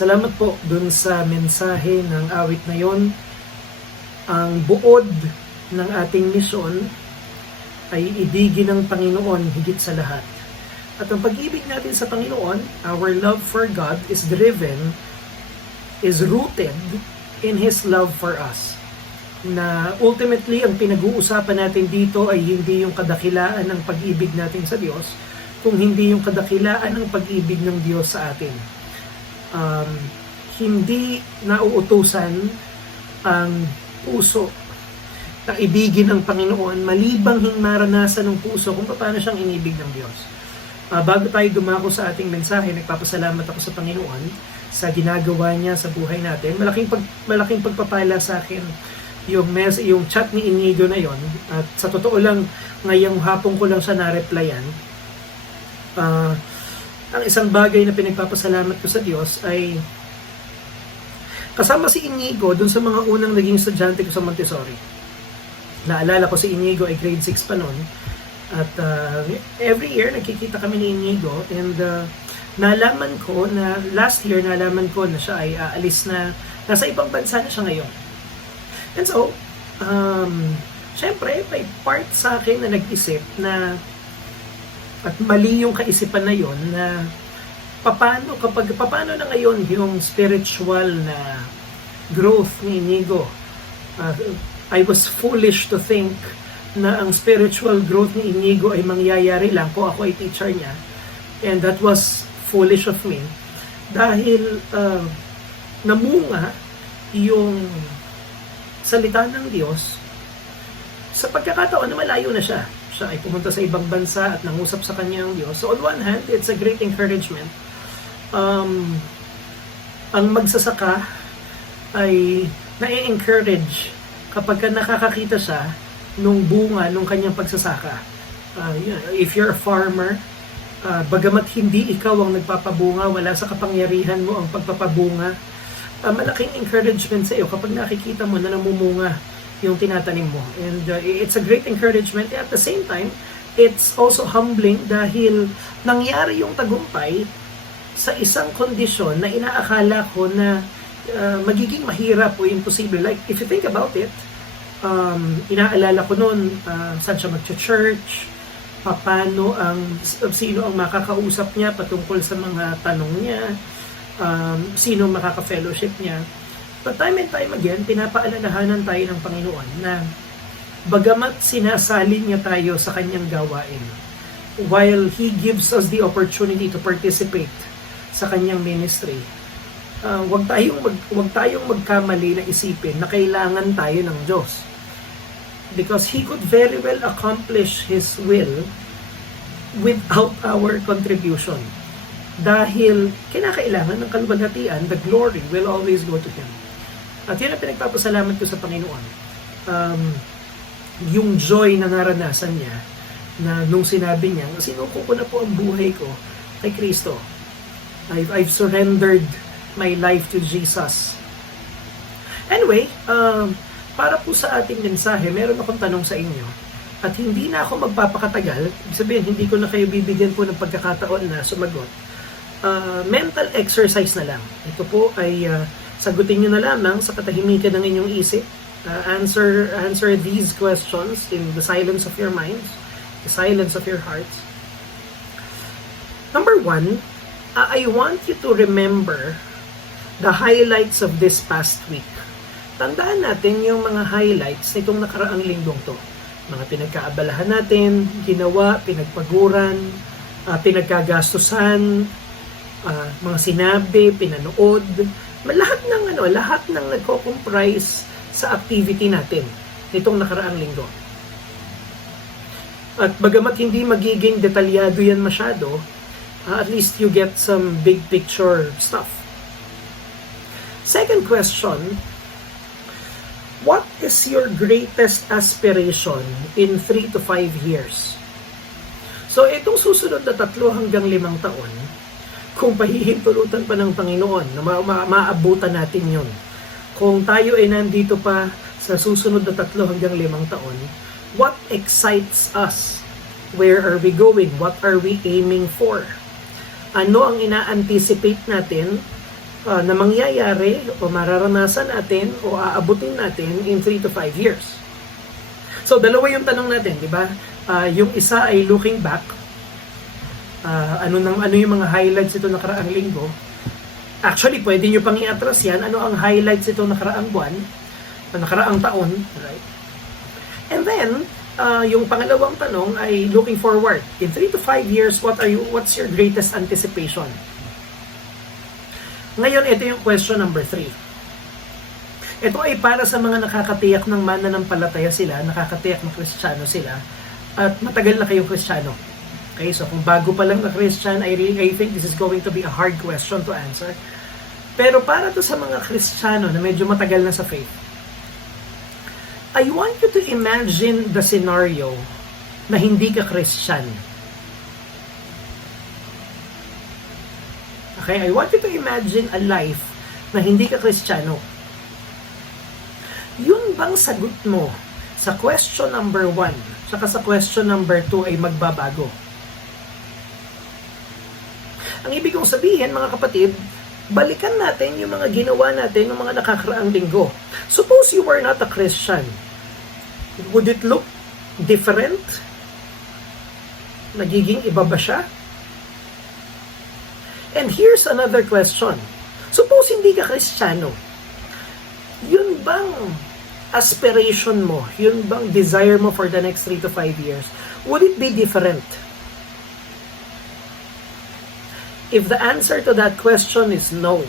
Salamat po dun sa mensahe ng awit na yon. Ang buod ng ating misyon ay ibigin ng Panginoon higit sa lahat. At ang pag-ibig natin sa Panginoon, our love for God is rooted in His love for us. Na ultimately, ang pinag-uusapan natin dito ay hindi yung kadakilaan ng pag-ibig natin sa Diyos, kung hindi yung kadakilaan ng pag-ibig ng Diyos sa atin. Hindi nauutusan ang puso na ibigin ng Panginoon malibang maranasan ng puso kung paano siyang inibig ng Diyos. Bago tayo dumako sa ating mensahe, nagpapasalamat ako sa Panginoon sa ginagawa niya sa buhay natin. Malaking pagpapala sa akin yung chat ni Inigo na yon. At sa totoo lang, ngayong hapon ko lang siya na-replyan. Ang isang bagay na pinagpapasalamat ko sa Diyos ay kasama si Inigo dun sa mga unang naging estudyante ko sa Montessori. Naalala ko si Inigo ay grade 6 pa noon. At every year nagkikita kami ni Inigo, and nalaman ko na last year siya ay aalis na, nasa ibang bansa na siya ngayon. And so, syempre may part sa akin na nag-isip na, at mali yung kaisipan na yon, na paano na ngayon yung spiritual na growth ni Inigo. I was foolish to think na ang spiritual growth ni Inigo ay mangyayari lang kung ako ay teacher niya. And that was foolish of me. Dahil namunga yung salita ng Diyos sa pagkakataon na malayo na siya. Siya ay pumunta sa ibang bansa at nangusap sa kanya ang Diyos. So on one hand, it's a great encouragement. Ang magsasaka ay na-encourage kapag nakakakita siya nung bunga nung kanyang pagsasaka. If you're a farmer, bagamat hindi ikaw ang nagpapabunga, wala sa kapangyarihan mo ang pagpapabunga, malaking encouragement sa iyo kapag nakikita mo na namumunga yung tinatanim mo. And it's a great encouragement. At the same time, it's also humbling dahil nangyari yung tagumpay sa isang kondisyon na inaakala ko na magiging mahirap o imposible. Like, if you think about it, inaalala ko noon, saan siya mag-church, sino ang makakausap niya patungkol sa mga tanong niya, sino makaka-fellowship niya. But time and time again, pinapaalalahanan tayo ng Panginoon na bagamat sinasalin niya tayo sa kanyang gawain, while He gives us the opportunity to participate sa kanyang ministry, wag tayong magkamali na isipin na kailangan tayo ng Diyos. Because He could very well accomplish His will without our contribution. Dahil kinakailangan ng kaluwalhatian, the glory will always go to Him. At yun ang pinagpapasalamat ko sa Panginoon. Yung joy na naranasan niya, na nung sinabi niya, sinuko ko na po ang buhay ko kay Kristo. I've surrendered my life to Jesus. Anyway, para po sa ating mensahe, meron akong tanong sa inyo. At hindi na ako magpapakatagal, ibig sabihin, hindi ko na kayo bibigyan po ng pagkakataon na sumagot. Mental exercise na lang. Ito po ay sagutin nyo na lamang sa katahimikan ng inyong isip. Answer these questions in the silence of your minds, the silence of your hearts. Number 1, I want you to remember the highlights of this past week. Tandaan natin yung mga highlights nitong nakaraang linggong to. Mga pinagkaabalahan natin, ginawa, pinagpaguran, pinagkagastusan, mga sinabi, pinanood, lahat ng nagko-comprise sa activity natin nitong nakaraang linggo. At bagamat hindi magiging detalyado yan masyado, at least you get some big picture stuff. Second question, what is your greatest aspiration in 3 to 5 years? So itong susunod na 3 hanggang 5 taon, kung pahihintulutan pa ng Panginoon na maabutan natin yon. Kung tayo ay nandito pa sa susunod na 3 hanggang 5 taon, what excites us? Where are we going? What are we aiming for? Ano ang ina-anticipate natin na mangyayari o mararanasan natin o aabutin natin in 3 to 5 years. So, dalawa yung tanong natin, di ba? Yung isa ay looking back. Ano yung mga highlights ito nakaraang linggo? Actually, pwede nyo pang i-atras yan. Ano ang highlights ito nakaraang buwan? Nakaraang taon, right? And then, yung pangalawang tanong ay looking forward. In 3 to 5 years, what's your greatest anticipation? Ngayon, ito yung question number 3. Ito ay para sa mga nakakatiyak ng mananampalataya sila, nakakatiyak na Kristiyano sila, at matagal na kayong Kristiyano. Okay, so kung bago pa lang na Christian, I think this is going to be a hard question to answer. Pero para to sa mga Kristiyano na medyo matagal na sa faith, I want you to imagine the scenario na hindi ka Christian. Okay, I want you to imagine a life na hindi ka Kristiyano. Yun bang sagot mo sa question number 1 saka sa question number 2 ay magbabago? Ang ibig kong sabihin, mga kapatid, balikan natin yung mga ginawa natin ng mga nakakaraang linggo. Suppose you were not a Christian. Would it look different? Nagiging iba ba siya? And here's another question. Suppose hindi ka Kristiyano. Yun bang aspiration mo? Yun bang desire mo for the next 3 to 5 years? Would it be different? If the answer to that question is no,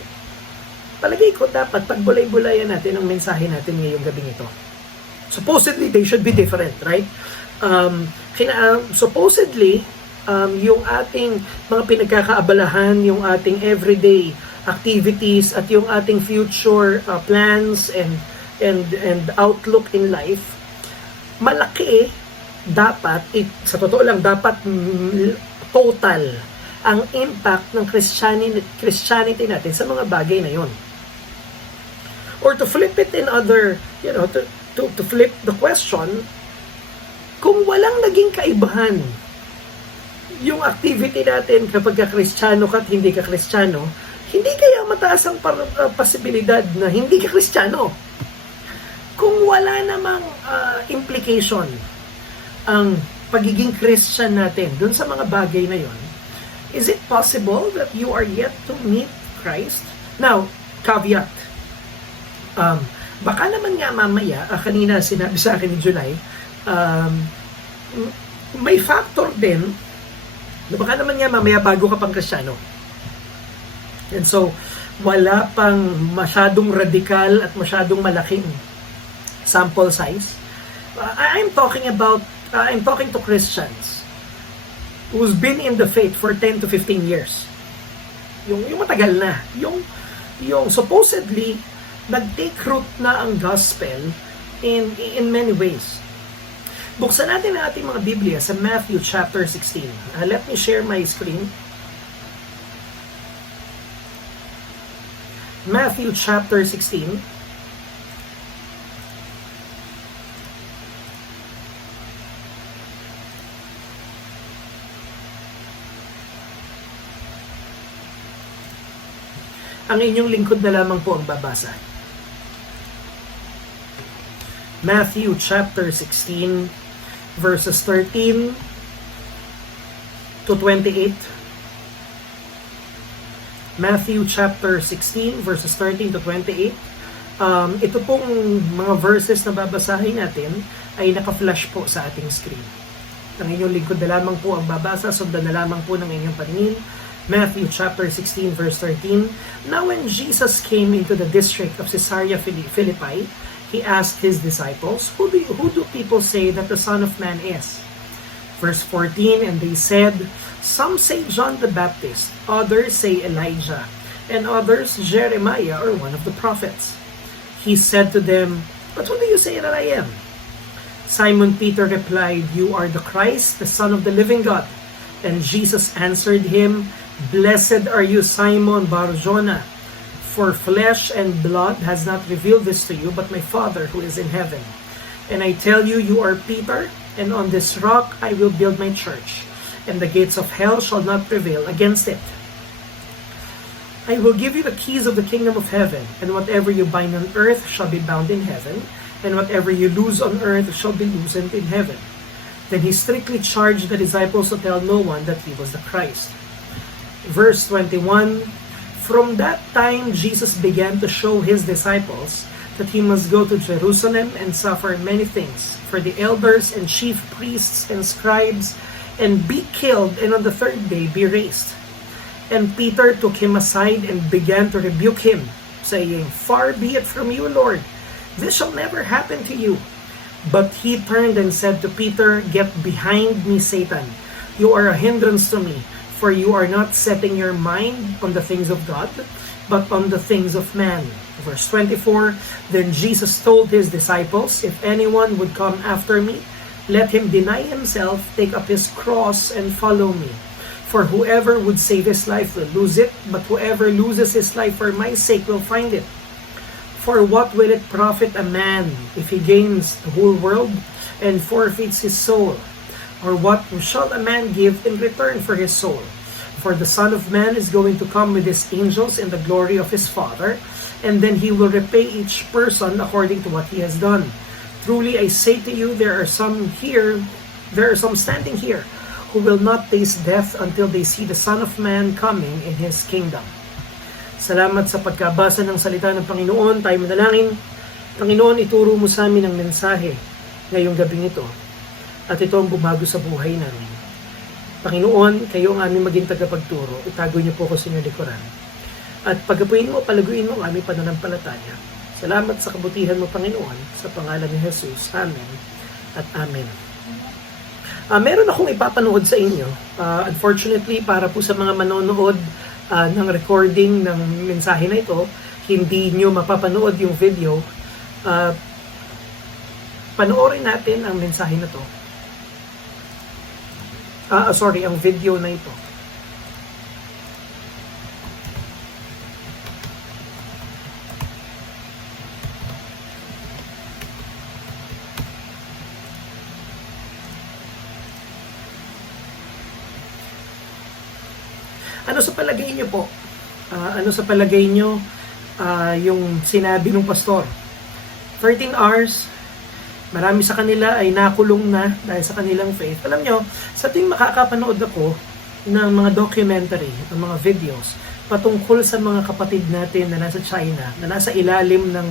palagay ko dapat pagbulay-bulayan natin ang mensahe natin ngayong gabing ito. Supposedly, they should be different, right? Supposedly, yung ating mga pinagkakaabalahan, yung ating everyday activities at yung ating future plans and outlook in life, malaki dapat, sa totoo lang, dapat total ang impact ng Christianity natin sa mga bagay na yon. Or to flip it in other, to flip the question, kung walang naging kaibahan yung activity natin kapag ka-Kristiyano ka at hindi ka-Kristiyano, hindi kaya mataas ang posibilidad na hindi ka-Kristiyano. Kung wala namang implication ang pagiging Christian natin dun sa mga bagay na yon, is it possible that you are yet to meet Christ? Now, caveat. Baka naman nga mamaya, kanina sinabi sa akin ni July, may factor din, baka naman nga mamaya bago ka pang Kristiyano. And so, wala pang masyadong radikal at masyadong malaking sample size. I'm talking to Christians who's been in the faith for 10 to 15 years. Yung matagal na. Yung supposedly, nag-take root na ang gospel in many ways. Buksan natin ang ating mga Biblia sa Matthew chapter 16. Let me share my screen. Matthew chapter 16. Ang inyong lingkod na lamang po ang babasa. Matthew chapter 16 verses 13 to 28. Matthew chapter 16 verses 13 to 28. Ito pong mga verses na babasahin natin ay naka-flash po sa ating screen. Ang inyong lingkod na lamang po ang babasa, sundan na lamang po ng inyong paningin. Matthew chapter 16 verse 13. Now when Jesus came into the district of Caesarea Philippi, he asked his disciples, who do people say that the Son of Man is? Verse 14, and they said, some say John the Baptist, others say Elijah, and others Jeremiah or one of the prophets. He said to them, but who do you say that I am? Simon Peter replied, you are the Christ, the Son of the living God. And Jesus answered him, blessed are you, Simon Bar-Jonah, for flesh and blood has not revealed this to you, but my Father who is in heaven. And I tell you, you are Peter, and on this rock I will build my church, and the gates of hell shall not prevail against it. I will give you the keys of the kingdom of heaven, and whatever you bind on earth shall be bound in heaven, and whatever you loose on earth shall be loosened in heaven. Then he strictly charged the disciples to tell no one that he was the Christ. Verse 21, from that time Jesus began to show his disciples that he must go to Jerusalem and suffer many things for the elders and chief priests and scribes, and be killed, and on the third day be raised. And Peter took him aside and began to rebuke him, saying, Far be it from you, Lord, this shall never happen to you. But he turned and said to Peter, Get behind me, Satan. You are a hindrance to me, for you are not setting your mind on the things of God, but on the things of man. Verse 24, Then Jesus told his disciples, If anyone would come after me, let him deny himself, take up his cross, and follow me. For whoever would save his life will lose it, but whoever loses his life for my sake will find it. For what will it profit a man if he gains the whole world and forfeits his soul? Or what shall a man give in return for his soul? For the Son of Man is going to come with his angels in the glory of his Father, and then he will repay each person according to what he has done. Truly I say to you, there are some standing here, who will not taste death until they see the Son of Man coming in His kingdom. Salamat sa pagkabasa ng salita ng Panginoon. Tayo manalangin. Panginoon, ituro mo sa amin ang mensahe ngayong gabing ito. At ito ang bumago sa buhay namin. Panginoon, kayo ang aming maging tagapagturo. Itago niyo po ko sa inyong likuran. At pagapuin mo, palaguin mo ang aming pananampalataya. Salamat sa kabutihan mo, Panginoon, sa pangalan ni Jesus. Amen at Amen. Meron akong ipapanood sa inyo. Unfortunately, para po sa mga manonood ng recording ng mensahe na ito, hindi nyo mapapanood yung video. Panoorin natin ang mensahe na to. Ang video na ito. Ano sa palagay niyo po? Ano sa palagay niyo yung sinabi ng pastor? 13 hours, marami sa kanila ay nakulong na dahil sa kanilang faith. Alam nyo, sa tuwing makakapanood ako ng mga documentary, ng mga videos, patungkol sa mga kapatid natin na nasa China, na nasa ilalim ng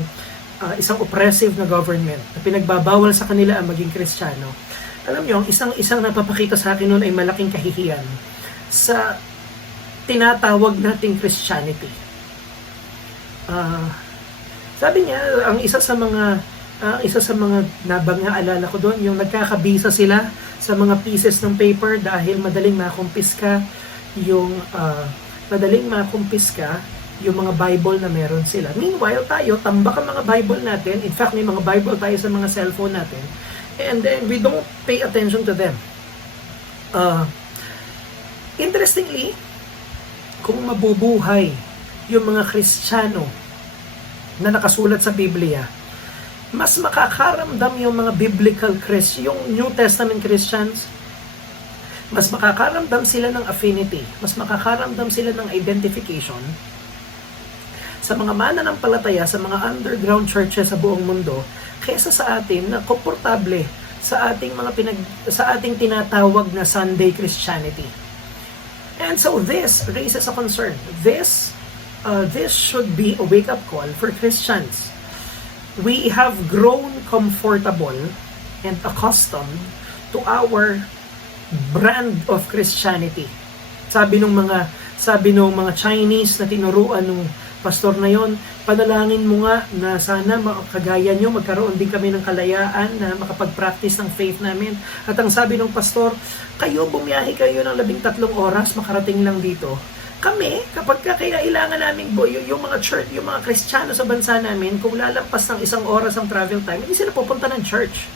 isang oppressive na government, na pinagbabawal sa kanila ang maging Kristiyano. Alam nyo, isang napapakita sa akin noon ay malaking kahihiyan sa tinatawag nating Christianity. Sabi niya, ang isa sa mga nabangaalala ko doon, yung nagkakabisa sila sa mga pieces ng paper dahil madaling makumpiska yung mga Bible na meron sila. Meanwhile, tayo, tambak ang mga Bible natin. In fact, may mga Bible tayo sa mga cellphone natin. And then, we don't pay attention to them. Interestingly, kung mabubuhay yung mga Kristiyano na nakasulat sa Biblia, mas makakaramdam yung mga biblical Christians, yung New Testament Christians, mas makakaramdam sila ng affinity, mas makakaramdam sila ng identification sa mga mananampalataya, sa mga underground churches sa buong mundo, kaysa sa atin na komportable sa ating tinatawag na Sunday Christianity. And so this raises a concern. This should be a wake-up call for Christians. We have grown comfortable and accustomed to our brand of Christianity. Sabi ng mga Chinese na tinuruan ng pastor na yon, panalangin mo nga na sana kagaya nyo, magkaroon din kami ng kalayaan na makapag-practice ng faith namin. At ang sabi ng pastor, bumiyahe kayo ng 13 oras, makarating lang dito. Kami, kapag kailangan namin yung mga church, yung mga Kristiyano sa bansa namin, kung lalampas ng 1 oras ang travel time, hindi sila pupunta ng church.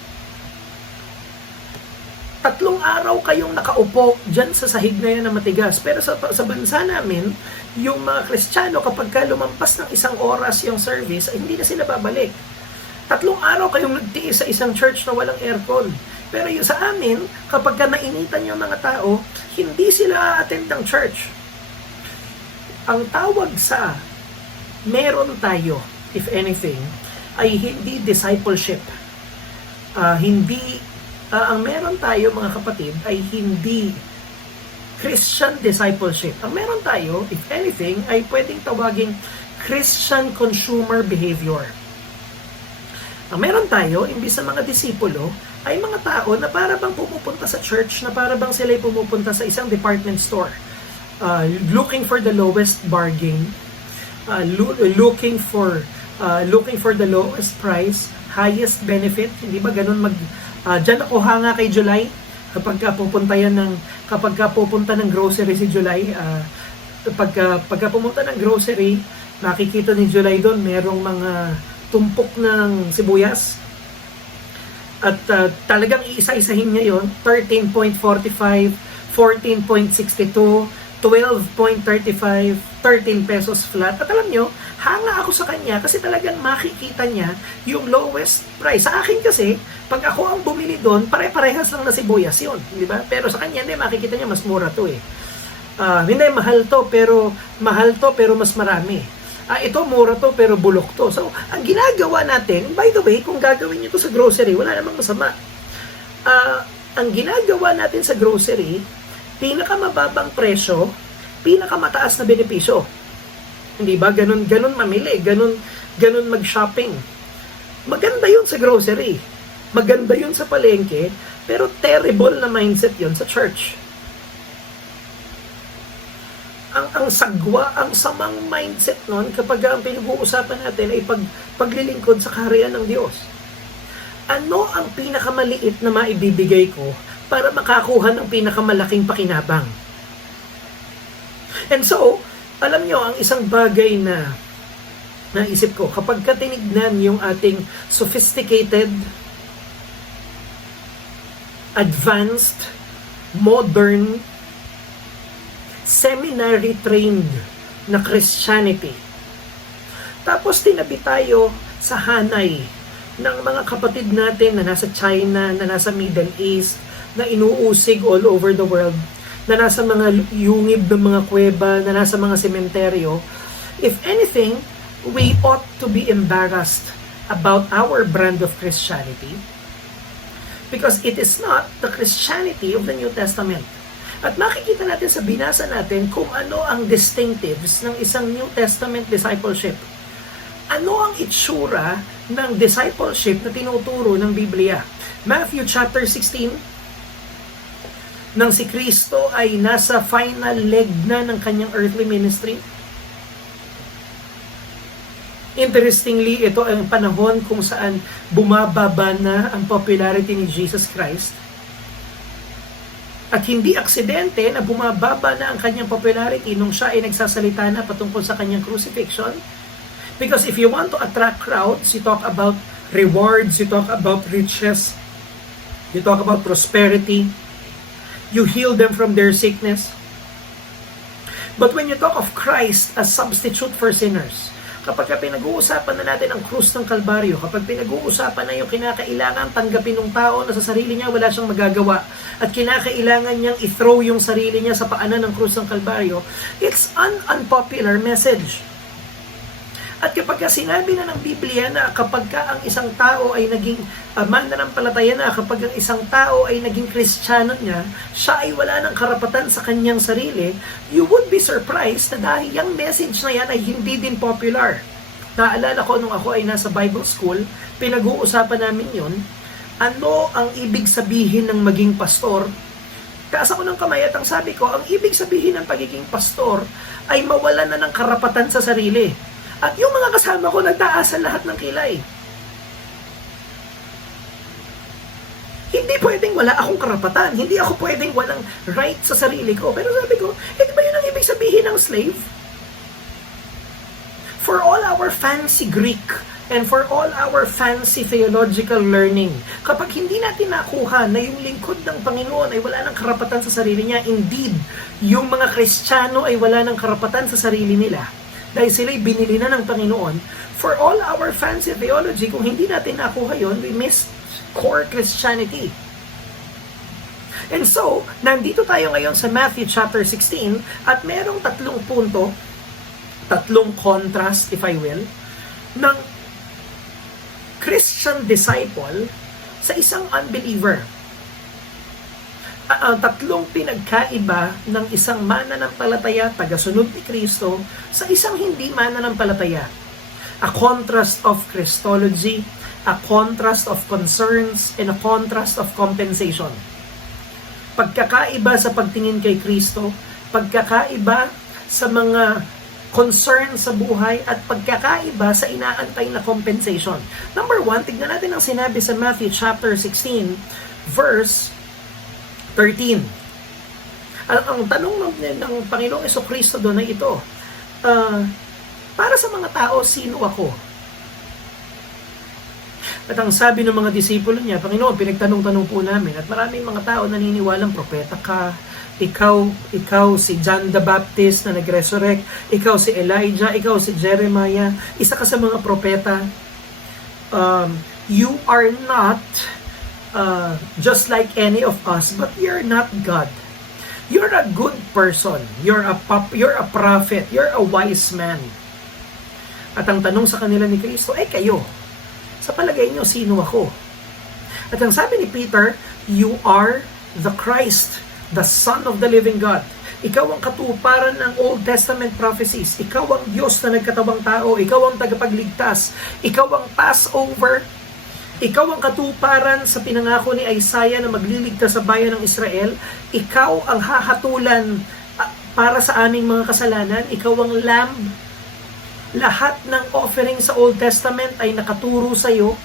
3 araw kayong nakaupo dyan sa sahig na yan na matigas. Pero sa bansa namin, yung mga Kristiyano, kapag lumampas ng 1 oras yung service, ay hindi na sila babalik. 3 araw kayong nagtiis sa isang church na walang aircon. Pero yung sa amin, kapag nainitan yung mga tao, hindi sila attend ng church. Ang tawag sa meron tayo, if anything, ay hindi discipleship. Ang meron tayo mga kapatid ay hindi Christian discipleship. Ang meron tayo, if anything, ay pwedeng tawaging Christian consumer behavior. Ang meron tayo, imbis na mga disipulo, ay mga tao na para bang pumupunta sa church, na para bang sila'y pumupunta sa isang department store, looking for the lowest bargain, looking for the lowest price, highest benefit. Hindi ba ganun diyan ako hanga kay July kapag pupunta ng grocery si July, pagka pumunta ng grocery, makikita ni July doon merong mga tumpok ng sibuyas. At talagang iisa-isahin niya yon, 13.45, 14.62, 12.35, 13 pesos flat. At alam nyo, hanga ako sa kanya kasi talagang makikita niya yung lowest price. Sa akin kasi, pag ako ang bumili doon, pare-parehas lang na sibuyas yun. Di ba? Pero sa kanya, hindi, makikita niya mas mura to eh. Hindi, mahal to pero mas marami. Ito, mura to pero bulok to. So, ang ginagawa natin, by the way, kung gagawin nyo to sa grocery, wala namang masama. Ang ginagawa natin sa grocery, pinakamababang presyo, pinakamataas na benepisyo. Hindi ba? Ganun mamili, ganun mag-shopping. Maganda yun sa grocery. Maganda yun sa palengke, pero terrible na mindset yun sa church. Ang sagwa, ang samang mindset nun kapag ang pinag-uusapan natin ay paglilingkod sa kaharian ng Diyos. Ano ang pinakamaliit na maibibigay ko para makakuha ng pinakamalaking pakinabang? And so, alam nyo, ang isang bagay na naisip ko, kapag tinignan yung ating sophisticated, advanced, modern, seminary-trained na Christianity. Tapos tinabi tayo sa hanay ng mga kapatid natin na nasa China, na nasa Middle East, na inuusig all over the world, na nasa mga yungib ng mga kuweba, na nasa mga sementeryo. If anything, we ought to be embarrassed about our brand of Christianity because it is not the Christianity of the New Testament. At makikita natin sa binasa natin kung ano ang distinctives ng isang New Testament discipleship. Ano ang itsura ng discipleship na tinuturo ng Biblia? Matthew chapter 16, nang si Kristo ay nasa final leg na ng kanyang earthly ministry. Interestingly, ito ang panahon kung saan bumababa na ang popularity ni Jesus Christ. At hindi aksidente na bumababa na ang kanyang popularity nung siya ay nagsasalita na patungkol sa kanyang crucifixion. Because if you want to attract crowds, you talk about rewards, you talk about riches, you talk about prosperity, you heal them from their sickness. But when you talk of Christ as substitute for sinners, kapag pinag-uusapan na natin ang krus ng Kalbaryo, kapag pinag-uusapan na yung kinakailangan tanggapin ng tao na sa sarili niya wala siyang magagawa at kinakailangan niyang i-throw yung sarili niya sa paanan ng krus ng Kalbaryo, it's an unpopular message. At kapag sinabi na ng Biblia na kapag ang isang tao ay naging mananampalataya na, kapag ang isang tao ay naging Kristiyano niya, siya ay wala ng karapatan sa kanyang sarili, you would be surprised na dahil yung message na yan ay hindi din popular. Naalala ko nung ako ay nasa Bible school, pinag-uusapan namin yun, ano ang ibig sabihin ng maging pastor. Taas ako ng kamay at ang sabi ko, ang ibig sabihin ng pagiging pastor ay mawalan na ng karapatan sa sarili. At yung mga kasama ko, nagtaasan lahat ng kilay. Hindi pwedeng wala akong karapatan. Hindi ako pwedeng walang right sa sarili ko. Pero sabi ko, di ba yun ang ibig sabihin ng slave? For all our fancy Greek and for all our fancy theological learning, kapag hindi natin nakuha na yung lingkod ng Panginoon ay wala ng karapatan sa sarili niya, indeed, yung mga Kristiyano ay wala ng karapatan sa sarili nila, dahil sila'y binili na ng Panginoon, for all our fancy theology, kung hindi natin nakuha yon, we missed core Christianity. And so, nandito tayo ngayon sa Matthew chapter 16 at merong 3 punto tatlong contrast, if I will, ng Christian disciple sa isang unbeliever. Tatlong pinagkaiba ng isang mananampalataya, tagasunod ni Kristo, sa isang hindi mananampalataya. A contrast of Christology, a contrast of concerns, and a contrast of compensation. Pagkakaiba sa pagtingin kay Kristo, pagkakaiba sa mga concern sa buhay, at pagkakaiba sa inaantay na compensation. Number 1, tignan natin ang sinabi sa Matthew chapter 16, verse 13. Ang tanong ng Panginoong Jesucristo doon ay ito, para sa mga tao, sino ako? At ang sabi ng mga disipulo niya, Panginoon, pinagtanong-tanong po namin, at maraming mga tao naniniwalang propeta ka, ikaw si John the Baptist na nag-resurrect, ikaw si Elijah, ikaw si Jeremiah, isa ka sa mga propeta. You are not just like any of us, but you're not God. You're a good person. You're a prophet. You're a wise man. At ang tanong sa kanila ni Kristo, kayo, sa palagay niyo, sino ako? At ang sabi ni Peter, you are the Christ, the Son of the living God. Ikaw ang katuparan ng Old Testament prophecies. Ikaw ang Diyos na nagkatawang tao. Ikaw ang tagapagligtas. Ikaw ang Passover. Ikaw ang katuparan sa pinangako ni Isaiah na magliligtas sa bayan ng Israel. Ikaw ang hahatulan para sa aming mga kasalanan. Ikaw ang Lamb. Lahat ng offering sa Old Testament ay nakaturo sa iyo.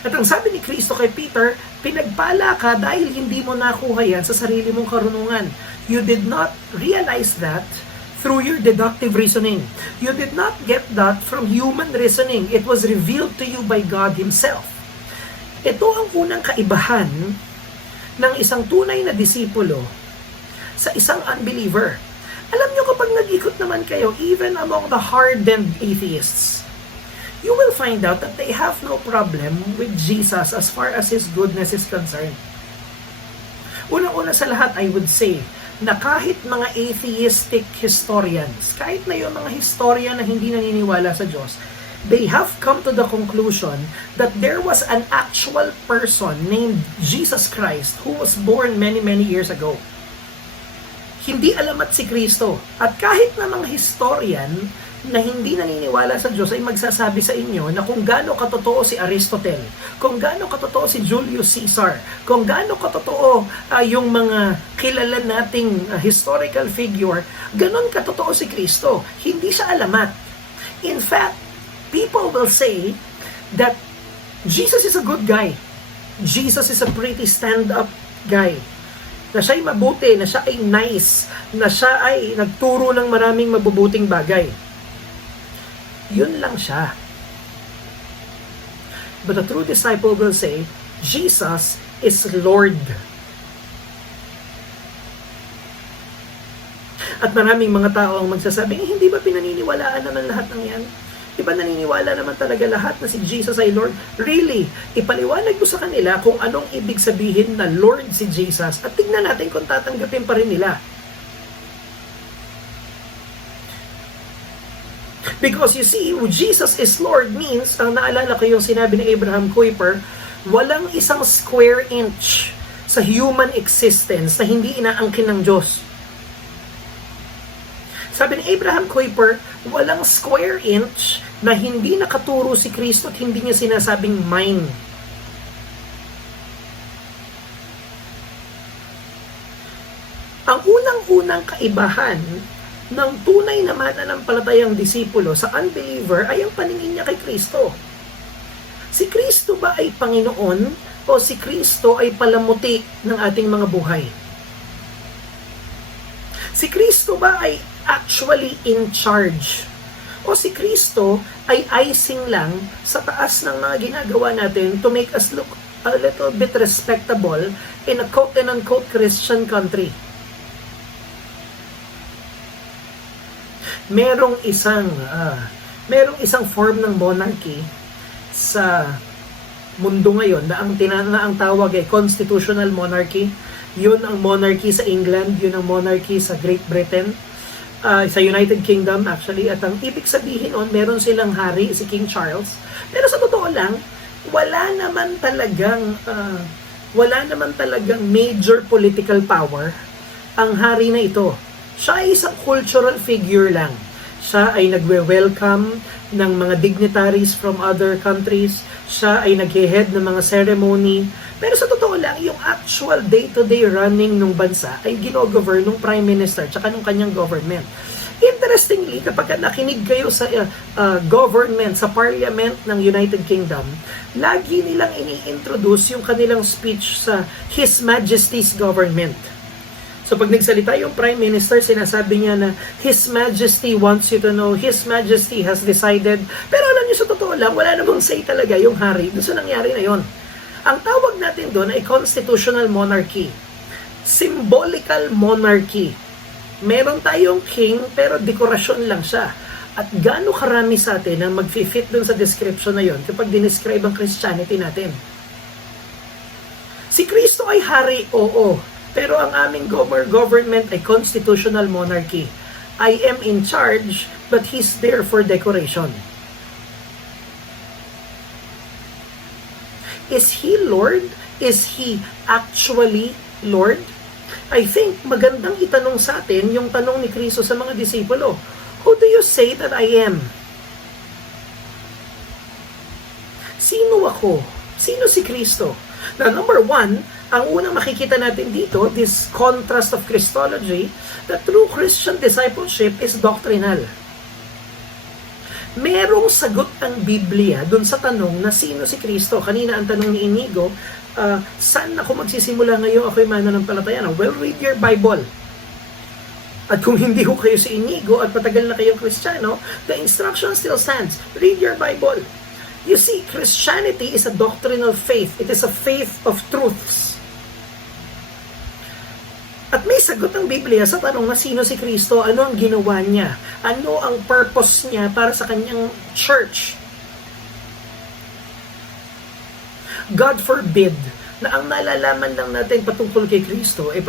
At ang sabi ni Kristo kay Peter, pinagpala ka dahil hindi mo nakuha yan sa sarili mong karunungan. You did not realize that through your deductive reasoning. You did not get that from human reasoning. It was revealed to you by God Himself. Ito ang unang kaibahan ng isang tunay na disipulo sa isang unbeliever. Alam nyo, kapag nag-ikot naman kayo, even among the hardened atheists, you will find out that they have no problem with Jesus as far as His goodness is concerned. Unang-una sa lahat, I would say, na kahit mga atheistic historians, kahit na yung mga historian na hindi naniniwala sa Diyos, they have come to the conclusion that there was an actual person named Jesus Christ who was born many, many years ago. Hindi alamat si Kristo. At kahit na mga historian na hindi naniniwala sa Diyos ay magsasabi sa inyo na kung gaano katotoo si Aristotle, kung gaano katotoo si Julius Caesar, kung gaano katotoo yung mga kilala nating historical figure, ganon katotoo si Kristo. Hindi siya alamat. In fact, people will say that Jesus is a good guy. Jesus is a pretty stand-up guy. Na siya'y mabuti, na siya ay nice, na siya ay nagturo ng maraming mabubuting bagay. Yun lang siya. But the true disciple will say, Jesus is Lord. At maraming mga tao ang magsasabi, hindi ba pinaniniwalaan naman lahat ng yan? Di ba naniniwala naman talaga lahat na si Jesus ay Lord? Really? Ipaliwanag mo sa kanila kung anong ibig sabihin na Lord si Jesus at tignan natin kung tatanggapin pa rin nila. Because you see, Jesus is Lord means, ang naalala ko yung sinabi ni Abraham Kuyper, walang isang square inch sa human existence na hindi inaangkin ng Diyos. Sabi ni Abraham Kuyper, walang square inch na hindi nakaturo si Kristo at hindi niya sinasabing mine. Ang unang-unang kaibahan ng tunay na mananampalatayang disipulo sa unbeliever ay ang paningin niya kay Kristo. Si Kristo ba ay Panginoon o si Kristo ay palamuti ng ating mga buhay? Si Kristo ba ay actually in charge? O si Kristo ay icing lang sa taas ng mga ginagawa natin to make us look a little bit respectable in a quote-and-unquote Christian country? Merong isang form ng monarchy sa mundo ngayon na ang tawag ay constitutional monarchy. Yun ang monarchy sa England, yun ang monarchy sa Great Britain. sa United Kingdom actually, at ang ibig sabihin nun, meron silang hari, si King Charles. Pero sa totoo lang, wala naman talagang major political power ang hari na ito. Siya ay isang cultural figure lang. Siya ay nagwe-welcome ng mga dignitaries from other countries. Siya ay naghe-head ng mga ceremony. Pero sa totoo lang, yung actual day-to-day running ng bansa ay gino-govern ng Prime Minister tsaka ng kanyang government. Interestingly, kapag nakinig kayo sa government, sa parliament ng United Kingdom, lagi nilang ini-introduce yung kanilang speech sa His Majesty's government. So pag nagsalita yung Prime Minister, sinasabi niya na His Majesty wants you to know, His Majesty has decided. Pero alam niyo, sa totoo lang, wala namang say talaga yung hari. Doon sa nangyari na yon. Ang tawag natin doon ay constitutional monarchy. Symbolical monarchy. Meron tayong king, pero dekorasyon lang siya. At gaano karami sa atin ang mag-fit doon sa description na yon kapag dinescribe ang Christianity natin. Si Kristo ay hari, oo. Pero ang aming government ay constitutional monarchy. I am in charge, but He's there for decoration. Is He Lord? Is He actually Lord? I think magandang itanong sa atin yung tanong ni Kristo sa mga disipulo. Who do you say that I am? Sino ako? Sino si Kristo? Now, number one, ang unang makikita natin dito, this contrast of Christology, the true Christian discipleship is doctrinal. Merong sagot ang Biblia dun sa tanong na sino si Kristo. Kanina ang tanong ni Inigo, saan ako magsisimula ngayon ako'y mananampalataya? Well, read your Bible. At kung hindi ko kayo si Inigo at patagal na kayong Kristiyano, the instruction still stands. Read your Bible. You see, Christianity is a doctrinal faith. It is a faith of truths. At may sagot ang Biblia sa tanong na sino si Kristo, ano ang ginawa niya, ano ang purpose niya para sa kanyang church. God forbid na ang nalalaman lang natin patungkol kay Kristo ay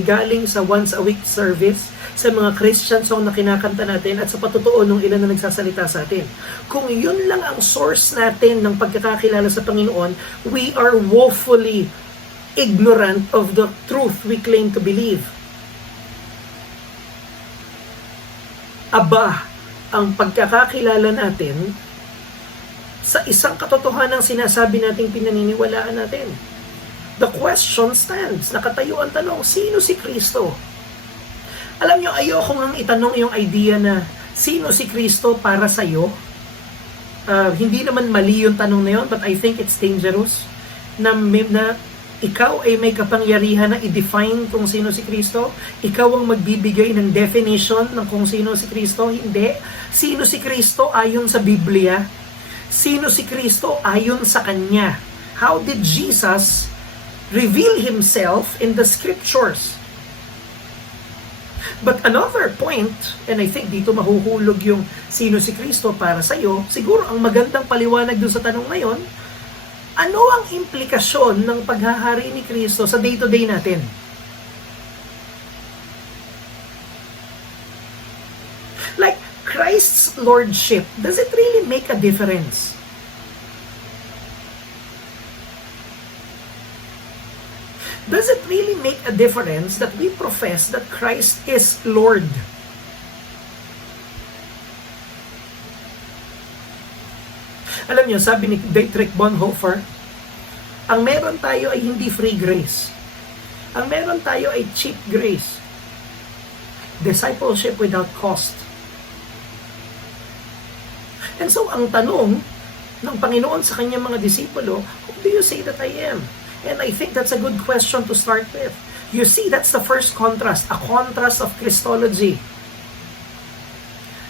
galing sa once a week service, sa mga Christian song na kinakanta natin at sa patutuo ng ilan na nagsasalita sa atin. Kung yun lang ang source natin ng pagkakakilala sa Panginoon, we are woefully ignorant of the truth we claim to believe. Aba, ang pagkakakilala natin sa isang katotohanan sinasabi nating pinaniniwalaan natin. The question stands. Nakatayo ang tanong, sino si Kristo? Alam nyo, ayoko ngang itanong yung idea na sino si Kristo para sa'yo. Hindi naman mali yung tanong na yun, but I think it's dangerous na ikaw ay may kapangyarihan na i-define kung sino si Kristo. Ikaw ang magbibigay ng definition ng kung sino si Kristo. Hindi. Sino si Kristo ayon sa Biblia? Sino si Kristo ayon sa Kanya? How did Jesus reveal Himself in the Scriptures? But another point, and I think dito mahuhulog yung sino si Kristo para sa'yo, siguro ang magandang paliwanag dun sa tanong na yon, ano ang implikasyon ng paghahari ni Kristo sa day-to-day natin? Like, Christ's Lordship, does it really make a difference? Does it really make a difference that we profess that Christ is Lord? Alam niyo, sabi ni Dietrich Bonhoeffer, ang meron tayo ay hindi free grace. Ang meron tayo ay cheap grace. Discipleship without cost. And so, ang tanong ng Panginoon sa kanyang mga disipulo, who do you say that I am? And I think that's a good question to start with. You see, that's the first contrast, a contrast of Christology.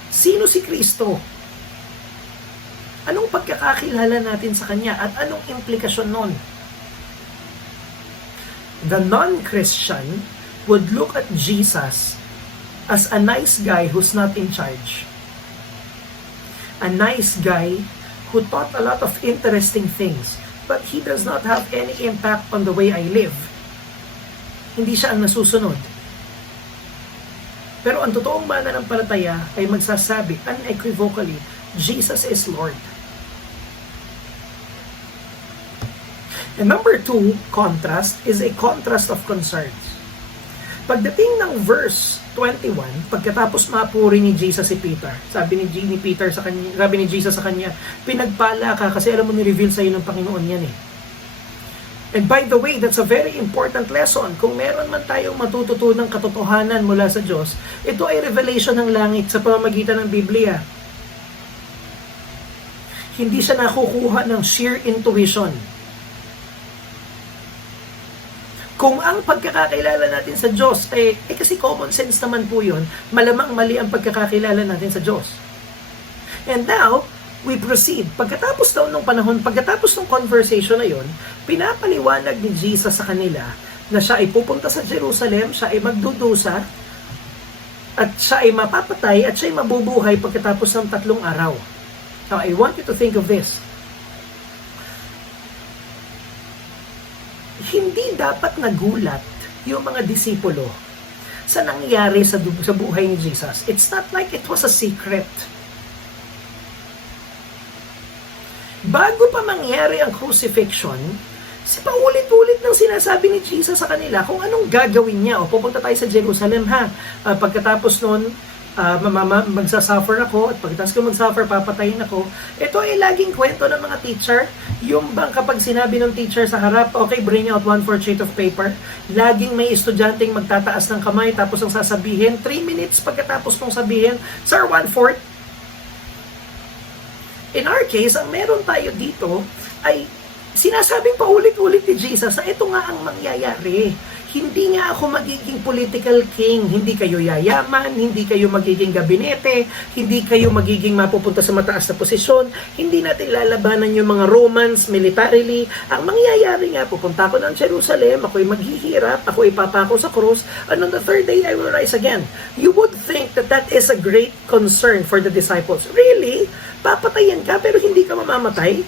Sino si Kristo? Anong pagkakakilala natin sa Kanya at anong implikasyon nun? The non-Christian would look at Jesus as a nice guy who's not in charge. A nice guy who taught a lot of interesting things, but He does not have any impact on the way I live. Hindi siya ang nasusunod. Pero ang totoong mananampalataya ay magsasabi unequivocally, Jesus is Lord. And number 2, contrast, is a contrast of concerns. Pagdating ng verse 21, pagkatapos mapuri ni Jesus si Peter, sabi ni Peter sa kanya, sabi ni Jesus sa kanya, pinagpala ka kasi alam mo ni-reveal sa iyo ng Panginoon yan eh. And by the way, that's a very important lesson. Kung meron man tayong matututunang katotohanan mula sa Diyos, ito ay revelation ng langit sa pamamagitan ng Biblia. Hindi siya nakukuha ng sheer intuition. Kung ang pagkakakilala natin sa Diyos, kasi common sense naman po yun, malamang mali ang pagkakakilala natin sa Diyos. And now, we proceed. Pagkatapos daw ng panahon, pagkatapos ng conversation na yun, pinapaliwanag ni Jesus sa kanila na siya ay pupunta sa Jerusalem, siya ay magdudusa, at siya ay mapapatay, at siya ay mabubuhay pagkatapos ng 3 araw. Now, I want you to think of this. Hindi dapat nagulat yung mga disipulo sa nangyari sa buhay ni Jesus. It's not like it was a secret. Bago pa mangyari ang crucifixion, paulit-ulit nang sinasabi ni Jesus sa kanila kung anong gagawin niya. O, pupunta tayo sa Jerusalem ha. Pagkatapos nun, magsasuffer ako, at pagkatapos ko magsuffer, papatayin ako. Ito ay laging kwento ng mga teacher. Yung bang kapag sinabi ng teacher sa harap, okay, bring out 1/4 sheet of paper, laging may estudyanteng magtataas ng kamay, tapos ang sasabihin, 3 minutes pagkatapos kong sabihin, sir, 1/4. In our case, ang meron tayo dito ay sinasabing paulit-ulit ni Jesus na ito nga ang mangyayari. Hindi nga ako magiging political king, hindi kayo yayaman, hindi kayo magiging gabinete, hindi kayo magiging mapupunta sa mataas na posisyon, hindi natin lalabanan yung mga Romans militarily. Ang mangyayari nga, pupunta ako ng Jerusalem, ako'y maghihirap, ako ipapako sa krus, and on the 3rd day I will rise again. You would think that that is a great concern for the disciples. Really? Papatayan ka pero hindi ka mamamatay?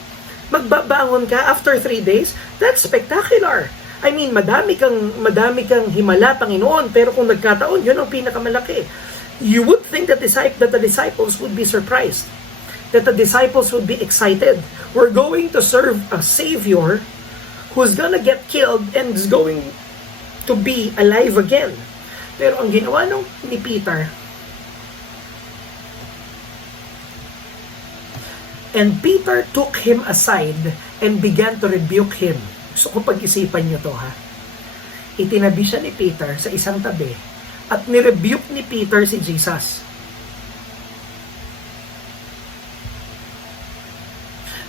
Magbabangon ka after 3 days? That's spectacular. I mean, madami kang himala, Panginoon, pero kung nagkataon, yun ang pinakamalaki. You would think that the disciples would be surprised, that the disciples would be excited. We're going to serve a Savior who's gonna get killed and is going to be alive again. Pero ang ginawa ni Peter, and Peter took him aside and began to rebuke him. Gusto ko pag-isipan nyo to ha. Itinabi siya ni Peter sa isang tabi at nirebuke ni Peter si Jesus.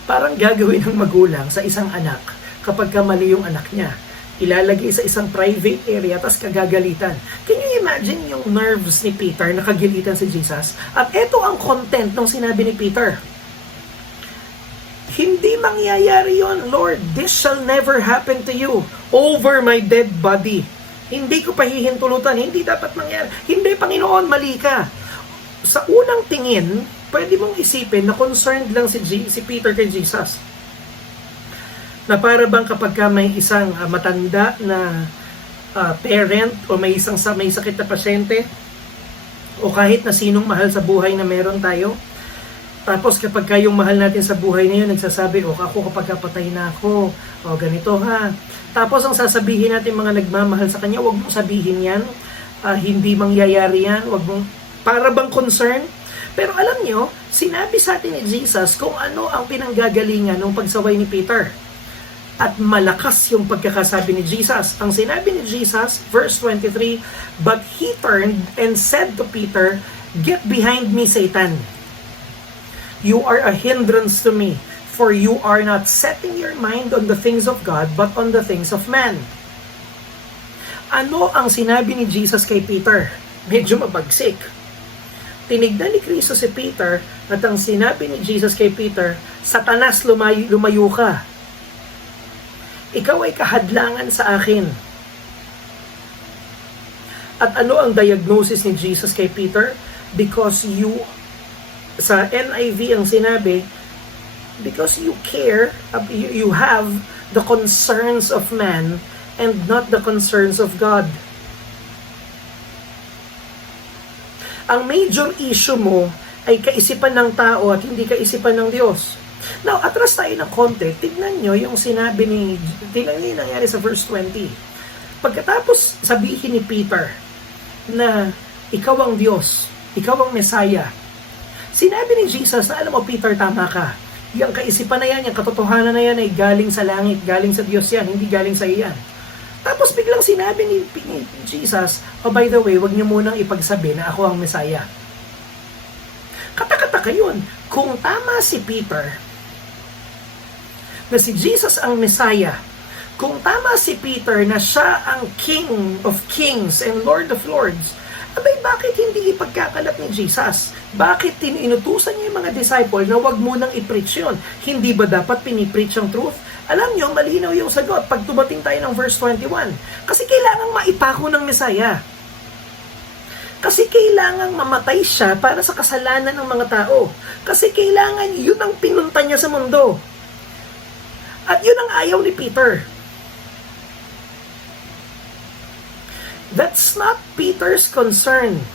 Parang gagawin ng magulang sa isang anak kapag mali yung anak niya. Ilalagay sa isang private area tapos kagagalitan. Can you imagine yung nerves ni Peter na kagilitan si Jesus? At eto ang content ng sinabi ni Peter. Hindi mangyayari yon, Lord. This shall never happen to you over my dead body. Hindi ko pahihintulutan. Hindi dapat mangyari. Hindi, Panginoon, mali ka. Sa unang tingin, pwede mong isipin na concerned lang si Peter kay Jesus. Na para bang kapag may isang matanda na parent o may sakit na pasyente o kahit na sinong mahal sa buhay na meron tayo, tapos kapag kayong mahal natin sa buhay na yun, nagsasabi, ako kapag kapatay na ako, ganito ha. Tapos ang sasabihin natin mga nagmamahal sa kanya, wag mong sabihin yan, hindi mangyayari yan, wag mong, para bang concern? Pero alam nyo, sinabi sa atin ni Jesus kung ano ang pinanggagalingan ng pagsaway ni Peter. At malakas yung pagkakasabi ni Jesus. Ang sinabi ni Jesus, verse 23, but he turned and said to Peter, get behind me, Satan. You are a hindrance to me, for you are not setting your mind on the things of God, but on the things of man. Ano ang sinabi ni Jesus kay Peter? Medyo mabagsik. Tinignan ni Kristo si Peter, at ang sinabi ni Jesus kay Peter, Satanas, lumayo ka. Ikaw ay kahadlangan sa akin. At ano ang diagnosis ni Jesus kay Peter? Because you, sa NIV ang sinabi, because you care, you have the concerns of man and not the concerns of God. Ang major issue mo ay kaisipan ng tao at hindi kaisipan ng Diyos. Now, atras tayo ng konti. Tignan nyo yung tignan nyo yung nangyari sa verse 20. Pagkatapos sabihin ni Peter na ikaw ang Diyos, ikaw ang Messiah, sinabi ni Jesus na, alam mo Peter, tama ka. Yung kaisipan na yan, yung katotohanan na yan ay galing sa langit, galing sa Diyos yan, hindi galing sa iyan. Tapos biglang sinabi ni Jesus, oh by the way, wag niyo munang ipagsabi na ako ang Messiah. Katakataka yun. Kung tama si Peter, na si Jesus ang Messiah, kung tama si Peter na siya ang King of Kings and Lord of Lords, abay bakit hindi ipagkakalat ni Jesus? Bakit inutusan niya yung mga disciple na wag munang i-preach yun? Hindi ba dapat pinipreach ang truth? Alam nyo, malinaw yung sagot pag tumating tayo ng verse 21. Kasi kailangang maipako ng Messiah. Kasi kailangang mamatay siya para sa kasalanan ng mga tao. Kasi kailangan yun ang pinunta niya sa mundo. At yun ang ayaw ni Peter. That's not Peter's concern.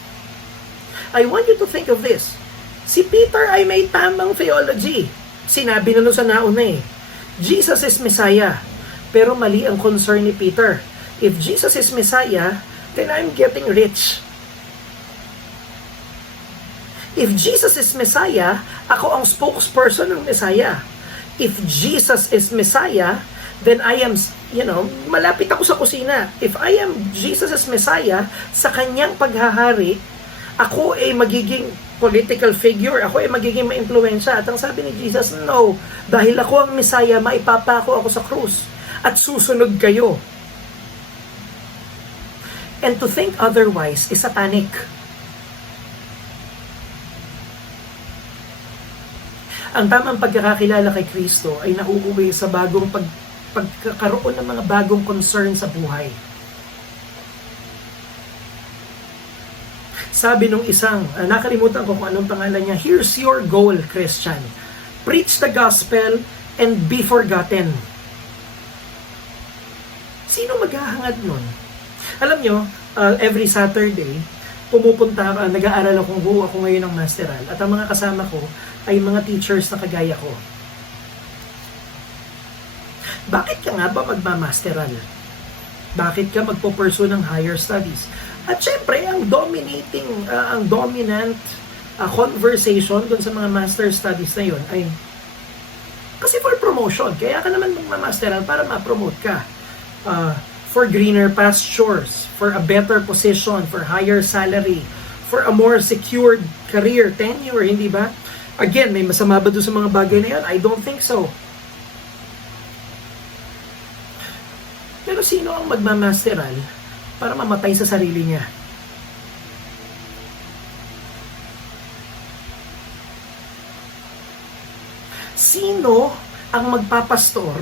I want you to think of this. Si Peter ay may tamang theology. Sinabi na nun sa nauna eh. Jesus is Messiah. Pero mali ang concern ni Peter. If Jesus is Messiah, then I'm getting rich. If Jesus is Messiah, ako ang spokesperson ng Messiah. If Jesus is Messiah, then I am, malapit ako sa kusina. If I am Jesus as Messiah, sa kanyang paghahari, ako ay magiging political figure, ako ay magiging maimpluwensya. At ang sabi ni Jesus, no, dahil ako ang Messiah, maipapako ako sa krus at susunod kayo. And to think otherwise is satanic. Ang tamang pagkakakilala kay Kristo ay nauuwi sa bagong pagkakaroon ng mga bagong concern sa buhay. Sabi nung isang, nakalimutan ko kung anong pangalan niya, here's your goal, Christian. Preach the gospel and be forgotten. Sino maghahangad nun? Alam nyo, every Saturday, nag-aaral ako ngayon ng masteral, at ang mga kasama ko ay mga teachers na kagaya ko. Bakit ka nga ba magmamasteral? Bakit ka magpo-pursue ng higher studies? At syempre, ang dominant conversation dun sa mga master studies na yun ay kasi for promotion. Kaya ka naman magmamasteral para ma-promote ka. For greener pastures, for a better position, for higher salary, for a more secured career, tenure, hindi ba? Again, may masama ba doon sa mga bagay na yan? I don't think so. Pero sino ang magmamasteral para mamatay sa sarili niya? Sino ang magpapastor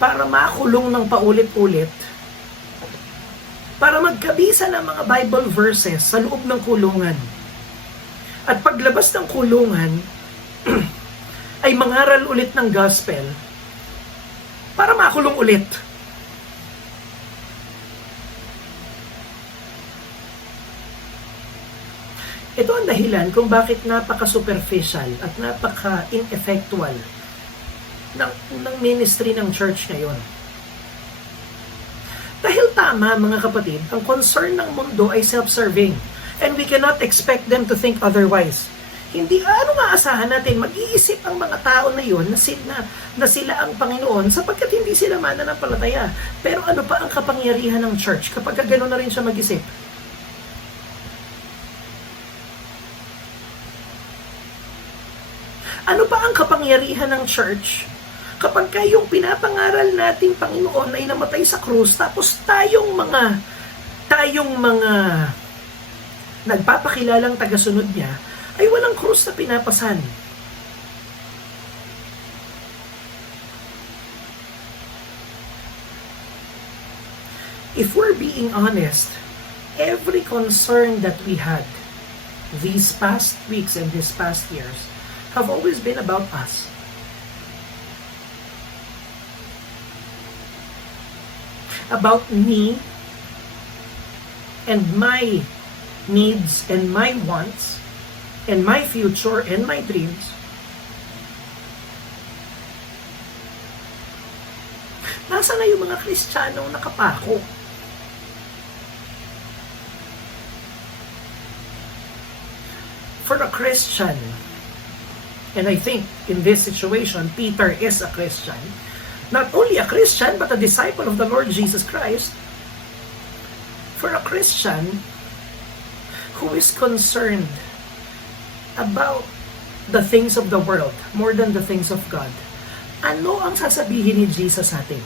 para makulong ng paulit-ulit, para magkabisa ng mga Bible verses sa loob ng kulungan? At paglabas ng kulungan, ay mangaral ulit ng gospel para makulong ulit. Ito ang dahilan kung bakit napaka-superficial at napaka-ineffectual ng ministry ng church ngayon. Dahil tama, mga kapatid, ang concern ng mundo ay self-serving. And we cannot expect them to think otherwise. Hindi, maasahan natin? Mag-iisip ang mga tao na yun na sila ang Panginoon sapagkat hindi sila mananampalataya. Pero ano pa ang kapangyarihan ng church kapag gano'n na rin siya mag-isip? Ano pa ang kapangyarihan ng church kapag kayong pinapangaral nating Panginoon ay namatay sa krus, tapos tayong mga nagpapakilalang tagasunod niya ay walang krus na pinapasan? If we're being honest, every concern that we had these past weeks and these past years have always been about us. About me and my needs and my wants and my future and my dreams, nasa na yung mga Kristiyanong nakapako? For a Christian, and I think in this situation, Peter is a Christian, not only a Christian, but a disciple of the Lord Jesus Christ. For a Christian who is concerned about the things of the world more than the things of God, ano ang sasabihin ni Jesus sa atin?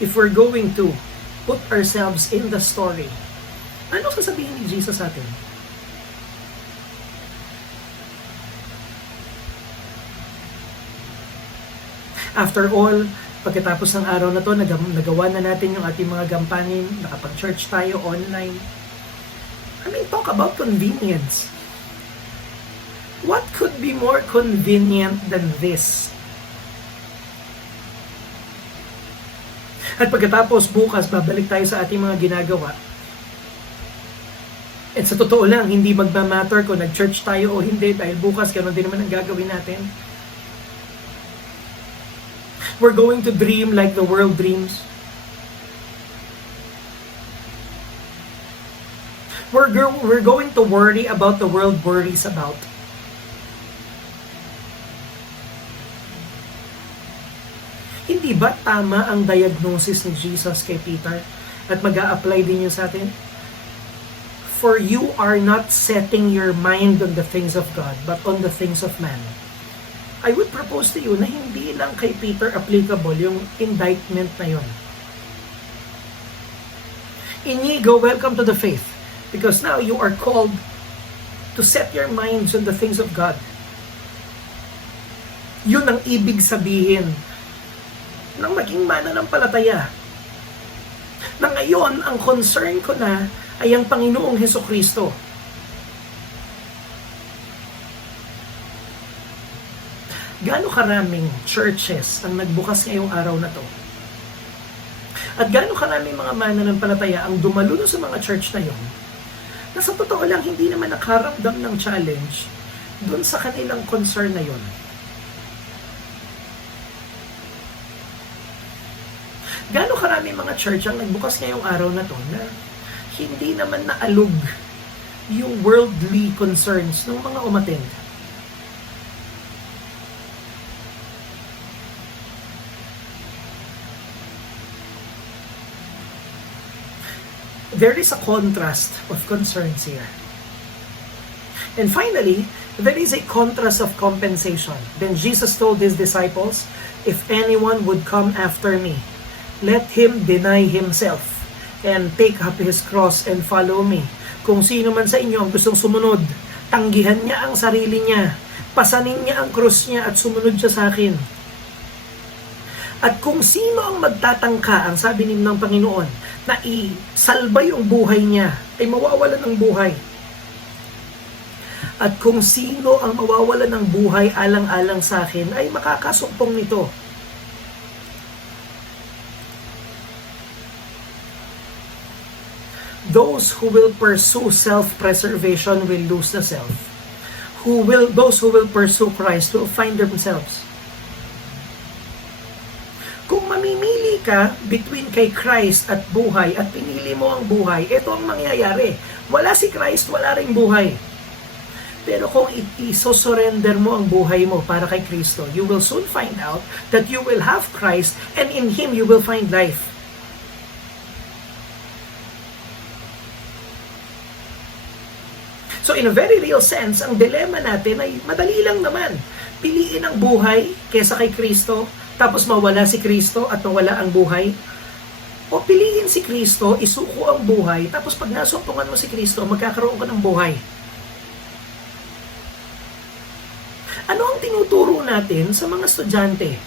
If we're going to put ourselves in the story, ano sasabihin ni Jesus sa atin? After all, pagkatapos ng araw na to, nagawa na natin yung ating mga gampanin, nakapag-church tayo online. I mean, talk about convenience. What could be more convenient than this? At pagkatapos bukas, babalik tayo sa ating mga ginagawa. At sa totoo lang, hindi magmamatter kung nag-church tayo o hindi dahil bukas ganoon din naman ang gagawin natin. We're going to dream like the world dreams. We're going to worry about the world worries about. Hindi ba tama ang diagnosis ni Jesus kay Peter at mag-a-apply din yun sa atin? For you are not setting your mind on the things of God, but on the things of man. I would propose to you na hindi lang kay Peter applicable yung indictment na yun. Inigo, welcome to the faith. Because now you are called to set your minds on the things of God. Yun ang ibig sabihin ng maging mananampalataya. Na ngayon, ang concern ko na ay ang Panginoong Hesukristo. Gaano karaming churches ang nagbukas ngayong araw na to? At gaano karaming mga mananampalataya ang dumalo sa mga church na yon, na sa totoo lang hindi naman nakaramdam ng challenge dun sa kanilang concern na yon. Gaano karaming mga church ang nagbukas ngayong araw na to na hindi naman naalog yung worldly concerns ng mga umattend. There is a contrast of concerns here. And finally, there is a contrast of compensation. Then Jesus told his disciples, "If anyone would come after me, let him deny himself and take up his cross and follow me." Kung sino man sa inyo ang gustong sumunod, tanggihan niya ang sarili niya, pasanin niya ang krus niya at sumunod siya sa akin. At kung sino ang magtatangka, ang sabi ng Panginoon, na isalba yung buhay niya, ay mawawalan ng buhay. At kung sino ang mawawalan ng buhay alang-alang sa akin, ay makakasumpong nito. Those who will pursue self-preservation will lose the self. Those who will pursue Christ will find themselves. Kung mamimili ka between kay Christ at buhay at pinili mo ang buhay, ito ang mangyayari. Wala si Christ, wala ring buhay. Pero kung isosurrender mo ang buhay mo para kay Kristo, you will soon find out that you will have Christ and in Him you will find life. So in a very real sense, ang dilemma natin ay madali lang naman. Piliin ang buhay kesa kay Kristo, tapos mawala si Kristo at mawala ang buhay. O piliin si Kristo, isuko ang buhay, tapos pag nasumpungan mo si Kristo, magkakaroon ka ng buhay. Ano ang tinuturo natin sa mga estudyante?